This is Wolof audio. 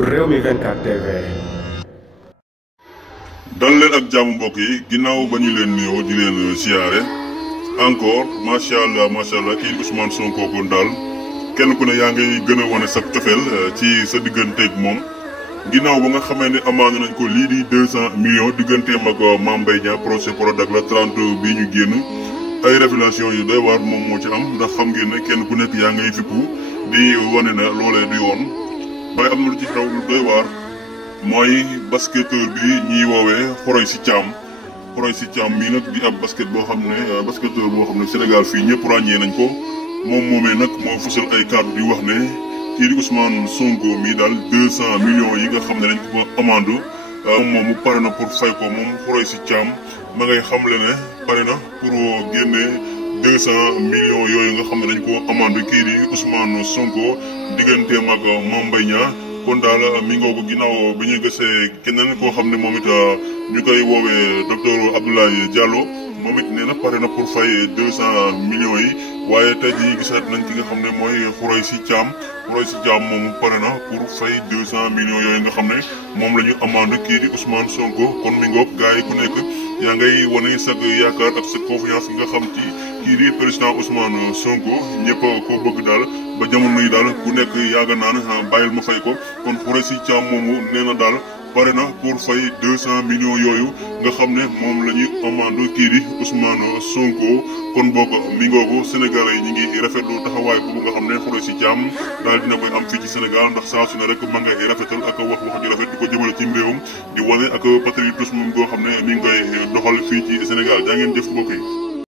Rewmi 24 TV. dal leen ak jàmm mbokk yi ginnaaw ba ñu leen nuyoo di leen siyaare encore macha allah kii Ousmane Sonko kon daal kenn ku ne yaa ngay gën a wane sa cofeel ci sa digganteeg moom ginnaaw ba nga xamee ne amaana nañ ko lii di 200 millions digganteem ak Mame Mbaye Niang procès Prodac la 30 bii ñu génn ay révélation yu doy waar moom moo ci am ndax xam ngeen ne kenn ku nekk yaa ngay fippu di wane na loolee du yoon waaye am na lu ci xew lu doy waar mooy basketteur bi ñuy woowee Khoureychi Thiam mii nag di ab basketteur boo xam ne Sénégal fii ñëpp ràññee nañ ko moom moomee nag moo fësal ay kàddu di wax ne kii di Ousmane Sonko mii daal 200 millions yi nga xam ne dañ ko amande moom mu pare na pour fay ko moom Khoureychi Thiam ma ngay xamle ne pare na pour génne 200 millions yooyu nga xam ne dañ ko amande kii di Ousmane Sonko digganteem ak Mame Mbaye Niang kon daal mi ngoogu ginnaaw bi ñuy gisee keneen koo xam ne moom it ñu koy woowee docteur Abdoulaye Diallo moom it nee na pare na pour fay 200 millions yi waaye tey jii gisaat nañ ki nga xam ne mooy Khoureychi Thiam moom pare na pour fay 200 millions yooyu nga xam ne moom la ñu amande kii di Ousmane Sonko kon mi ngoog gars yi ku nekk yaa ngay wane sa yaakaar ak sa confiance nga xam ci kii di président Ousmane Sonko ñëpp koo bëgg daal ba jamono yi daal ku nekk yaaga naan bàyyil ma fay ko kon Khoureychi Thiam moomu nee na daal pare na pour fay 200 millions yooyu nga xam ne moom la ñuy amande kii di Ousmane Sonko kon boog mi ngoogu Sénégalais yi ñu ngi rafetlu taxawaay boobu nga xam ne Khoureychi Thiam daal dina koy am fii ci Sénégal ndax saa su ne rek ma ngay rafetal ak wax ju rafet di ko jëmale ci réewam di wane ak patriotisme goo xam ne mi ngi koy doxal fii ci Sénégal jaa ngeen jëf mbokk yi.